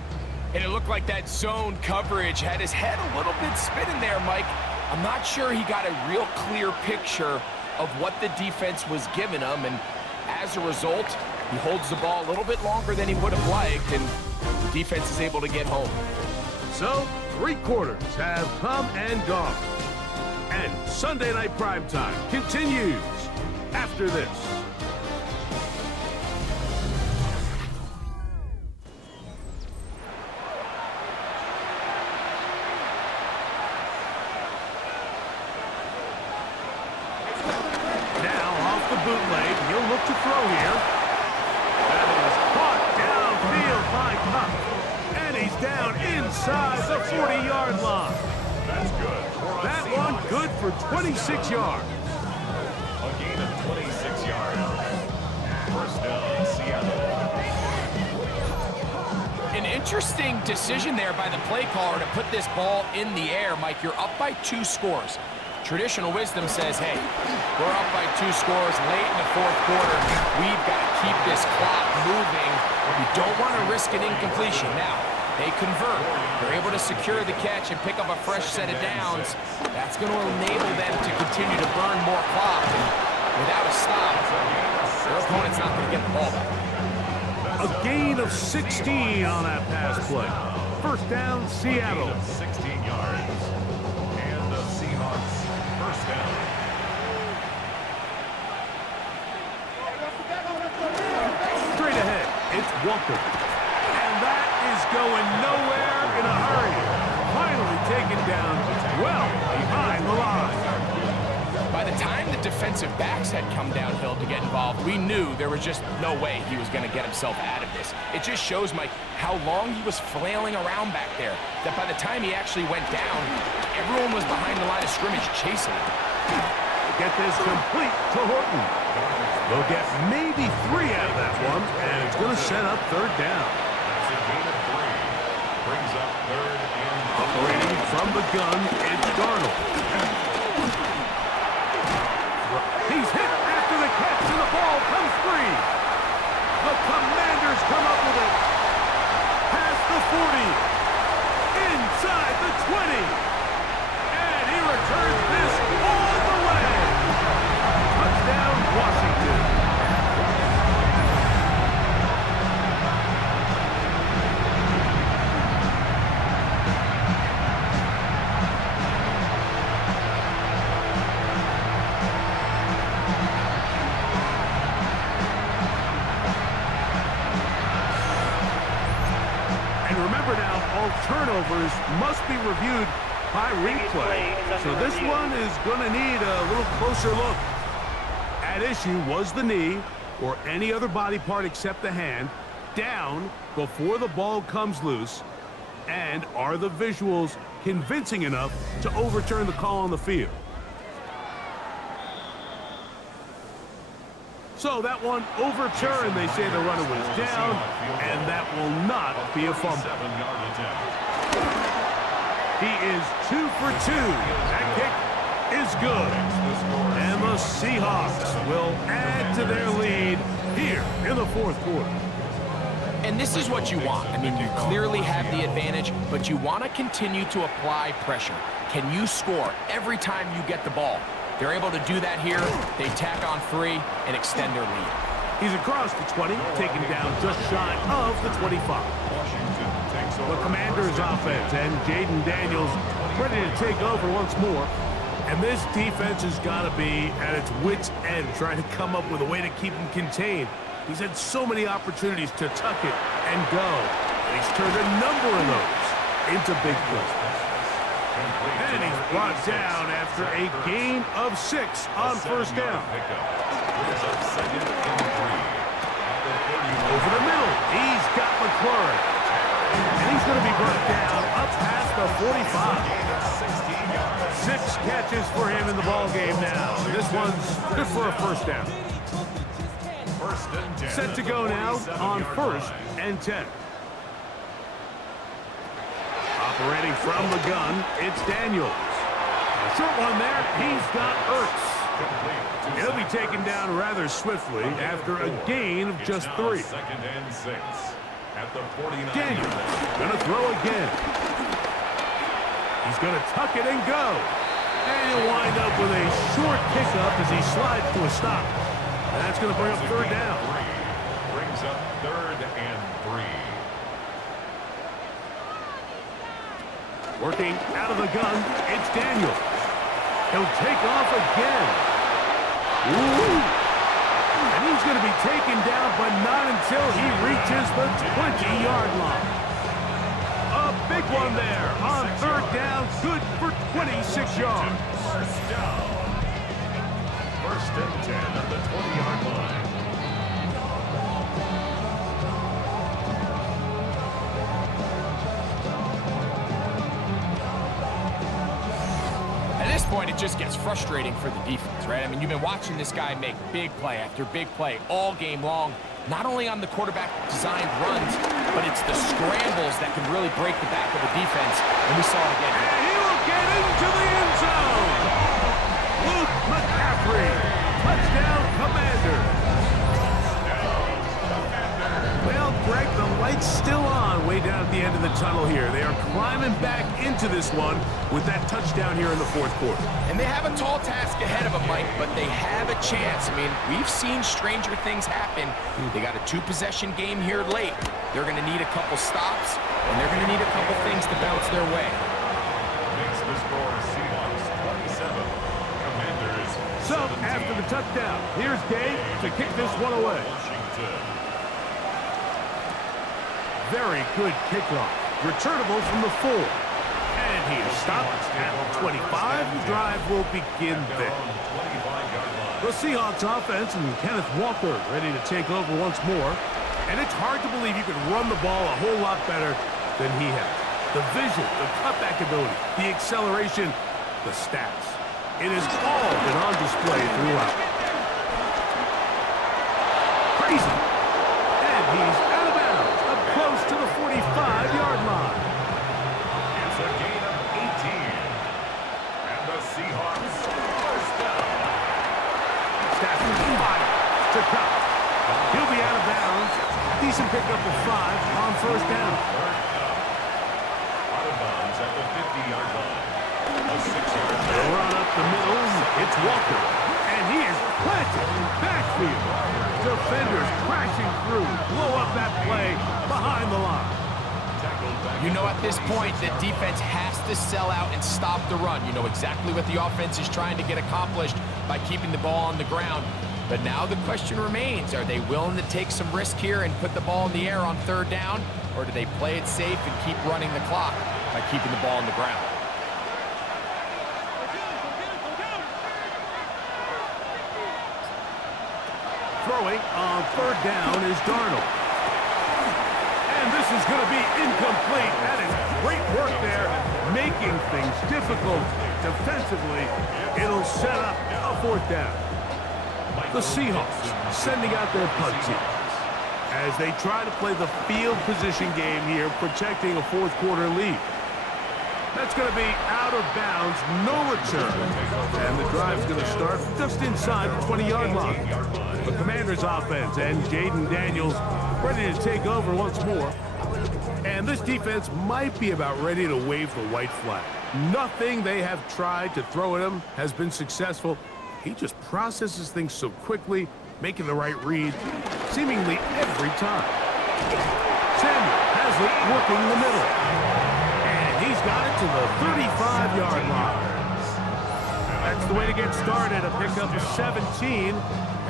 And it looked like that zone coverage had his head a little bit spinning there, Mike. I'm not sure he got a real clear picture of what the defense was giving him, and as a result, he holds the ball a little bit longer than he would have liked, and the defense is able to get home. So, 3 quarters have come and gone. And Sunday Night Primetime continues after this. Now, off the bootleg, he'll look to throw here. That is caught downfield by Cup. And he's down inside the 40-yard line. That's good. That one good for 26 yards. A gain of 26 yards. 1st down, Seattle. An interesting decision there by the play caller to put this ball in the air. Mike, you're up by 2 scores. Traditional wisdom says, hey, we're up by 2 scores late in the 4th quarter. We've got to keep this clock moving. We don't want to risk an incompletion. Now, they convert. They're able to secure the catch and pick up a fresh set of downs. That's going to enable them to continue to burn more clock. And without a stop, their opponent's not going to get the ball back. A gain of 16 on that pass play. 1st down, Seattle. 16 yards. And the Seahawks 1st down. Straight ahead, it's Walker. And that is going nowhere in a hurry. Finally taken down well behind the line. By the time the defensive backs had come downhill to get involved, we knew there was just no way he was going to get himself out of this. It just shows, Mike, how long he was flailing around back there, that by the time he actually went down, everyone was behind the line of scrimmage chasing him. Get this complete to Horton. They'll get maybe 3 out of that one, and it's going to set up 3rd down. That's a gain of 3. Brings up 3rd and Operating from the gun, it's Darnold. He's hit after the catch, and the ball comes free. The Commanders come up with it. Past the 40. Inside the 20. And he returns this all the way. Touchdown, Washington. Remember now, all turnovers must be reviewed by replay. So this one is going to need a little closer look. At issue was the knee, or any other body part except the hand, down before the ball comes loose. And are the visuals convincing enough to overturn the call on the field? So that one overturned. They say the runner was down, and that will not be a fumble. He is 2 for 2. That kick is good. And the Seahawks will add to their lead here in the fourth quarter. And this is what you want. I mean, you clearly have the advantage, but you want to continue to apply pressure. Can you score every time you get the ball? They're able to do that here. They tack on 3 and extend their lead. He's across the 20, taken down just shy of the 25. The Commanders' offense and Jaden Daniels ready to take over once more. And this defense has got to be at its wits' end, trying to come up with a way to keep him contained. He's had so many opportunities to tuck it and go, and he's turned a number of those into big plays. And he's brought down after a gain of 6 on first down. Over the middle, he's got McLaurin. And he's going to be brought down up past the 45. 6 catches for him in the ball game now. This one's good for a first down. Set to go now on 1st and 10. Operating from the gun, it's Daniels. A short one there, he's got Ertz. He'll be taken down rather swiftly after a gain of just 3. Daniels gonna throw again. He's gonna tuck it and go. And he'll wind up with a short pickup as he slides to a stop. And that's gonna bring up 3rd down. Brings up 3rd and 3. Working out of the gun, it's Daniels. He'll take off again. Ooh. And he's going to be taken down, but not until he reaches the 20-yard line. A big one there on 3rd down, good for 26 yards. First down. 1st and 10 at the 20-yard line. At this point, it just gets frustrating for the defense, right? I mean, you've been watching this guy make big play after big play all game long, not only on the quarterback-designed runs, but it's the scrambles that can really break the back of the defense, and we saw it again. And he will get into the end zone. Luke McCaffrey, touchdown Commander. Well, Greg, the light's still on way down at the end of the tunnel here. They are climbing back into this one with that touchdown here in the fourth quarter. And they have a tall task ahead of them, Mike, but they have a chance. I mean, we've seen stranger things happen. They got a 2-possession game here late. They're going to need a couple stops, and they're going to need a couple things to bounce their way. Makes the score Seahawks 27. Commanders. So, after the touchdown, here's Gabe to kick this one away. Washington. Very good kickoff. Returnable from the 4. And he is stopped at the 25. The drive will begin there. The Seahawks offense and Kenneth Walker ready to take over once more. And it's hard to believe you can run the ball a whole lot better than he has. The vision, the cutback ability, the acceleration, the stats. It has all been on display throughout. Crazy. And he's out of bounds, up close to the 45-yard line. It's a gain of 18. And the Seahawks first down. Stafford fires to Cup. He'll be out of bounds. Decent pickup of 5 on first down. Out of bounds at the 50-yard line. A 6-yard They'll run up the middle. It's Walker. And he is planted backfield. Defenders crashing through. Blow up that play behind the line. You know, at this point, the defense has to sell out and stop the run. You know exactly what the offense is trying to get accomplished by keeping the ball on the ground. But now the question remains, are they willing to take some risk here and put the ball in the air on third down? Or do they play it safe and keep running the clock by keeping the ball on the ground? Throwing on third down is Darnold. And this is going to be incomplete. That is great work there, making things difficult defensively. It'll set up a fourth down. The Seahawks sending out their punt team as they try to play the field position game here, protecting a fourth quarter lead. That's going to be out of bounds, no return. And the drive's going to start just inside the 20-yard line. The Commanders' offense and Jaden Daniels ready to take over once more. And this defense might be about ready to wave the white flag. Nothing they have tried to throw at him has been successful. He just processes things so quickly, making the right read seemingly every time. Samuel has it working the middle. And he's got it to the 35-yard line. That's the way to get started. A pickup of 17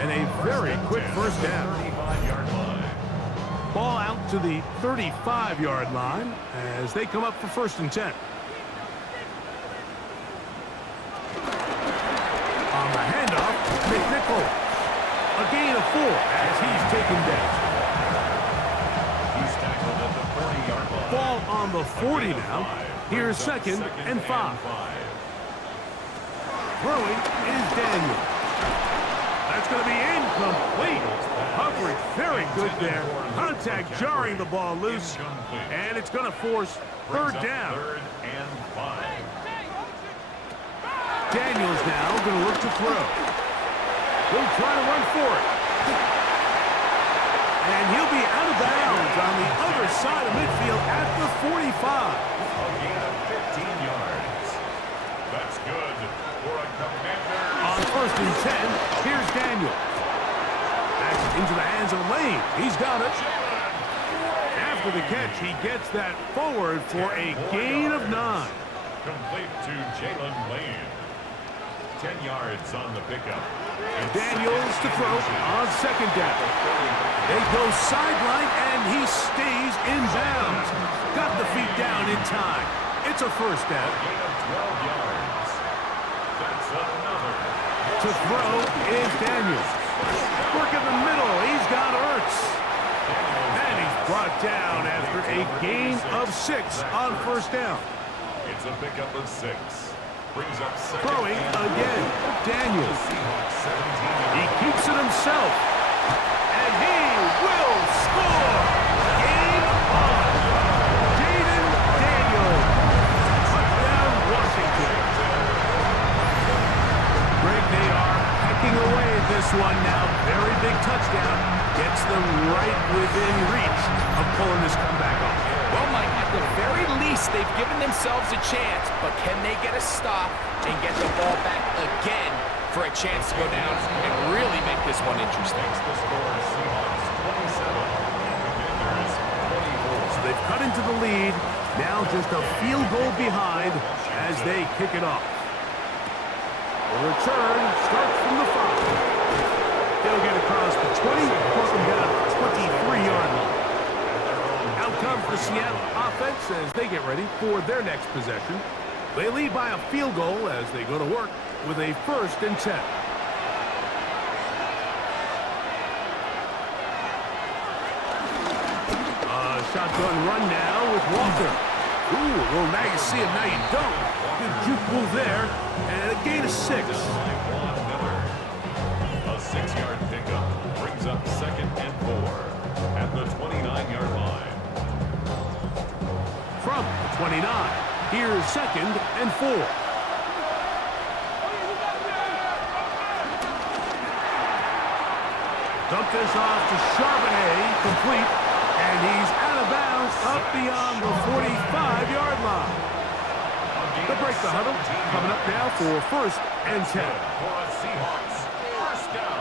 and a very quick first down. Ball out to the 35-yard line as they come up for 1st and 10. On the handoff, McNichols. A gain of 4 as he's taken down. He's tackled at the 40-yard line. Ball on the 40 now. Here's 2nd and 5. Throwing is Daniel. That's going to be incomplete. Coverage very good there. Contact jarring the ball loose. And it's going to force 3rd down. 3rd and 5. Daniels now going to look to throw. He'll try to run for it. And he'll be out of bounds on the other side of midfield at the 45. A gain of 15 yards. That's good for a Commander. On 1st and 10, here's Daniel. That's into the hands of Lane. He's got it. After the catch, he gets that forward for a gain of 9. Complete to Jalen Lane. 10 yards on the pickup. Daniels to throw on 2nd down. They go sideline, and he stays in bounds. Got the feet down in time. It's a 1st down. A gain of 12 yards. That's another. To throw is Daniels. Work in the middle. He's got Ertz. And he's brought down after a gain of 6 on 1st down. It's a pickup of 6. Brings up 2nd. Throwing again. Daniels. Seahawks 17. He keeps it himself. And he will score. Game on. Jaden Daniels. Touchdown, Washington. Greg, they are hacking away at this one now. Very big touchdown. Gets them right within reach of pulling this comeback off. Well, Mike, at the very least, they've given themselves a chance, but can they get a stop and get the ball back again for a chance to go down and really make this one interesting? The score is Seahawks 27. Commanders 24. So they've cut into the lead. Now just a field goal behind as they kick it off. The return starts from the 5. They'll get across the 20, put them down to the 23-yard line. Out comes the Seattle offense as they get ready for their next possession. They lead by a field goal as they go to work with a 1st and 10. Shotgun run now with Walker. Ooh, well, now you see him, now you don't. Good juke move there, and a gain of 6. A 6-yard pickup brings up 2nd and 4 at the 29-yard line. From the 29, here's 2nd and 4. Dump this off to Charbonnet, complete, and he's out of bounds up beyond the 45-yard line. They'll break the huddle, coming up now for 1st and 10. For a Seahawks 1st down.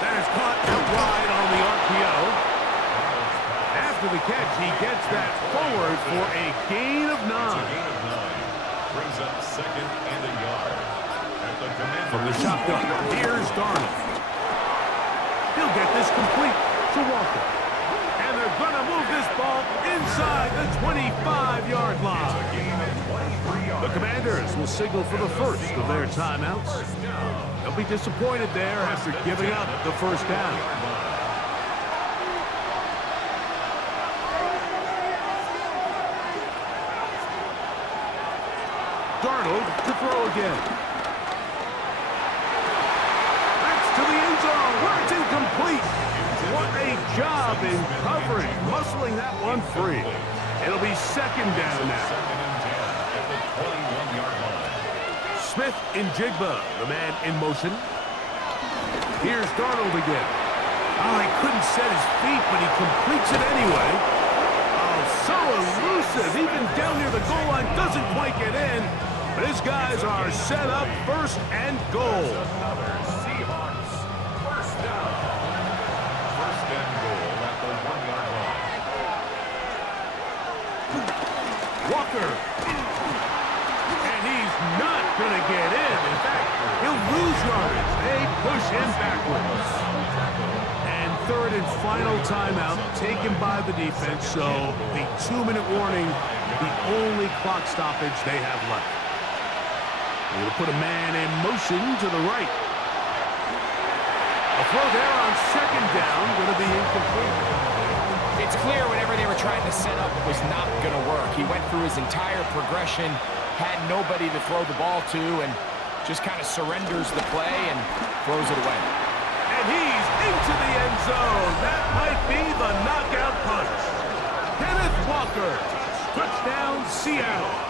That is caught out wide on the RPO. After the catch, he gets that forward for a gain of 9. It's a gain of 9. Brings up 2nd and a yard. At the From the Commanders. shotgun, here's Darnold. He'll get this complete to Walker. And they're going to move this ball inside the 25-yard line. A gain of 23 yards. The Commanders will signal for the first of their timeouts. They'll be disappointed there after giving up the 1st down. Darnold to throw again. That's to the end zone where it's incomplete. What a job in covering, muscling that one free. It'll be second down now. Second and 10 at the 21-yard line. Smith in Jigba, the man in motion. Here's Darnold again. Oh, he couldn't set his feet, but he completes it anyway. Oh, so elusive. Even down near the goal line, doesn't quite get in. But his guys are set up first and goal. Another Seahawks first down. First and goal at the 1-yard line. Walker. And he's not going to get in. In fact, he'll lose yardage. They push him backwards. And third and final timeout taken by the defense. So the 2-minute warning, the only clock stoppage they have left. We're going to put a man in motion to the right. A throw there on second down, going to be incomplete. It's clear whatever they were trying to set up was not going to work. He went through his entire progression, had nobody to throw the ball to, and just kind of surrenders the play and throws it away. And he's into the end zone. That might be the knockout punch. Kenneth Walker, touchdown Seattle.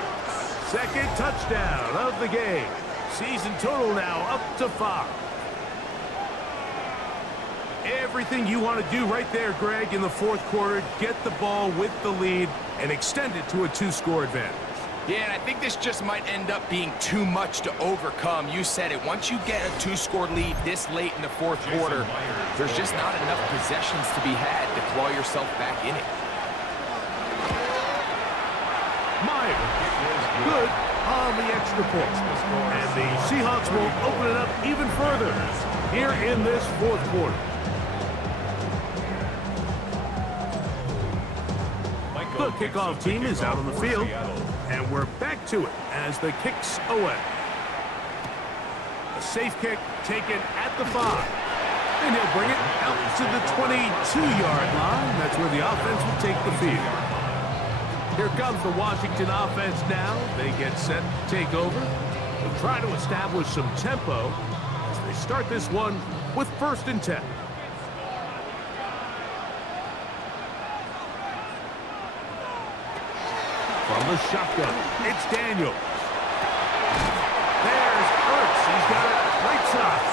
Second touchdown of the game. Season total now up to 5. Everything you want to do right there, Greg, in the fourth quarter. Get the ball with the lead and extend it to a 2-score advantage. Yeah, and I think this just might end up being too much to overcome. You said it. Once you get a 2-score lead this late in the fourth quarter, there's just not enough possessions to be had to claw yourself back in it. Myers, good on the extra point. And the Seahawks will open it up even further here in this fourth quarter. The kickoff team is out on the field, and we're back to it as the kick's away. A safe kick taken at the 5. And he'll bring it out to the 22-yard line. That's where the offense will take the field. Here comes the Washington offense now. They get set to take over. They'll try to establish some tempo as they start this one with first and 10. From the shotgun, it's Daniels. There's Ertz. He's got it right side.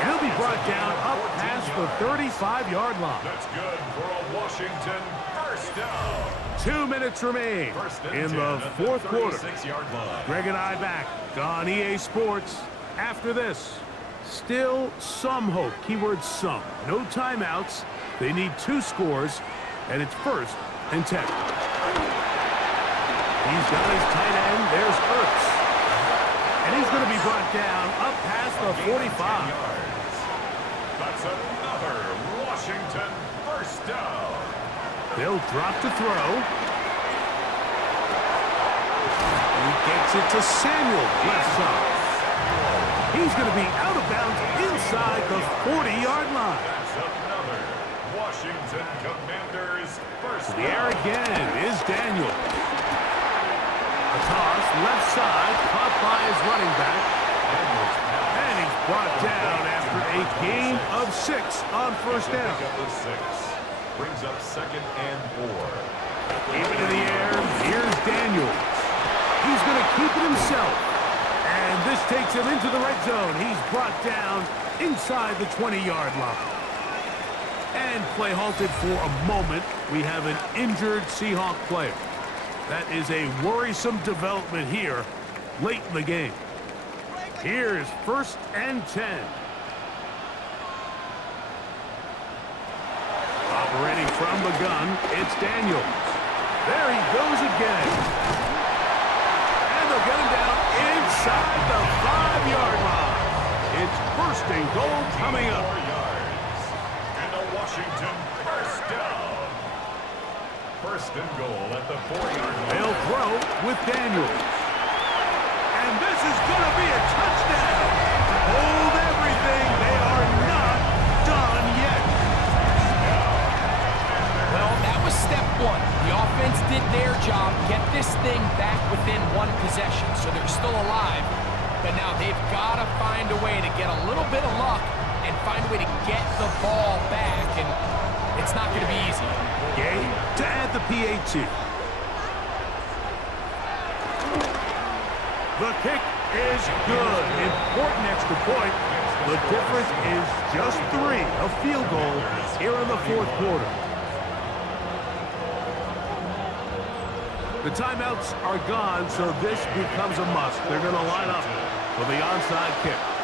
And he'll be brought down up past the 35-yard line. That's good for a Washington first down. 2 minutes remain in the fourth quarter. 36-yard line. Greg and I back on EA Sports. After this, still some hope. Keyword some. No timeouts. They need 2 scores, and it's first and 10. He's got his tight end. There's Ertz. And he's going to be brought down up past the 45. That's another Washington first down. They'll drop to throw. He gets it to Samuel, left side. He's going to be out of bounds inside the 40-yard line. That's another Washington Commanders first down. The air again is Daniel. A toss, left side, caught by his running back. And he's brought down after a gain of 6 on first down. Pick up the 6. Brings up second and 4. Keep it in the air. Here's Daniels. He's going to keep it himself. And this takes him into the red zone. He's brought down inside the 20-yard line. And play halted for a moment. We have an injured Seahawk player. That is a worrisome development here late in the game. Here's first and 10. Operating from the gun, it's Daniels. There he goes again. And they'll get him down inside the 5-yard line. It's first and goal coming up. 4 yards. And a Washington first down. First and goal at the 4-yard line. They'll throw with Daniels. And this is going to be a touchdown. Hold everything. They are not done yet. Well, that was step 1. The offense did their job, get this thing back within 1 possession, so they're still alive. But now they've got to find a way to get a little bit of luck and find a way to get the ball back, and it's not going to be easy. Gay to add the PAT. The kick is good. Important extra point. The difference is just 3, a field goal here in the fourth quarter. The timeouts are gone, so this becomes a must. They're going to line up for the onside kick.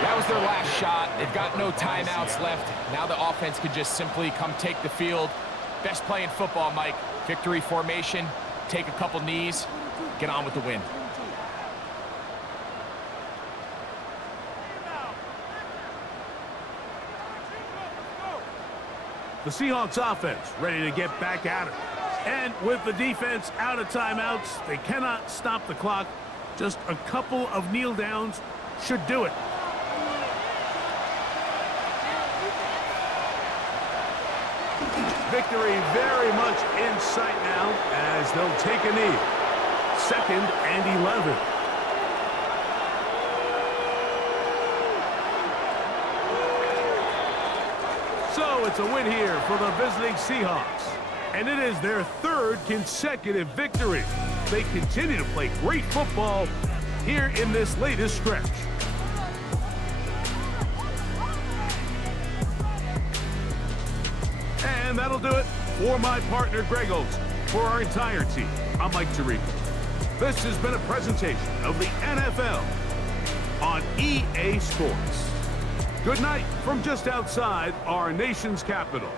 That was their last shot. They've got no timeouts left. Now the offense could just simply come take the field. Best play in football, Mike. Victory formation, take a couple knees, get on with the win. The Seahawks offense ready to get back at it. And with the defense out of timeouts, they cannot stop the clock. Just a couple of kneel downs should do it. Victory very much in sight now as they'll take a knee. 2nd and 11. So it's a win here for the visiting Seahawks. And it is their 3rd consecutive victory. They continue to play great football here in this latest stretch. And that'll do it for my partner, Greg Oates. For our entire team, I'm Mike Tirico. This has been a presentation of the NFL on EA Sports. Good night from just outside our nation's capital.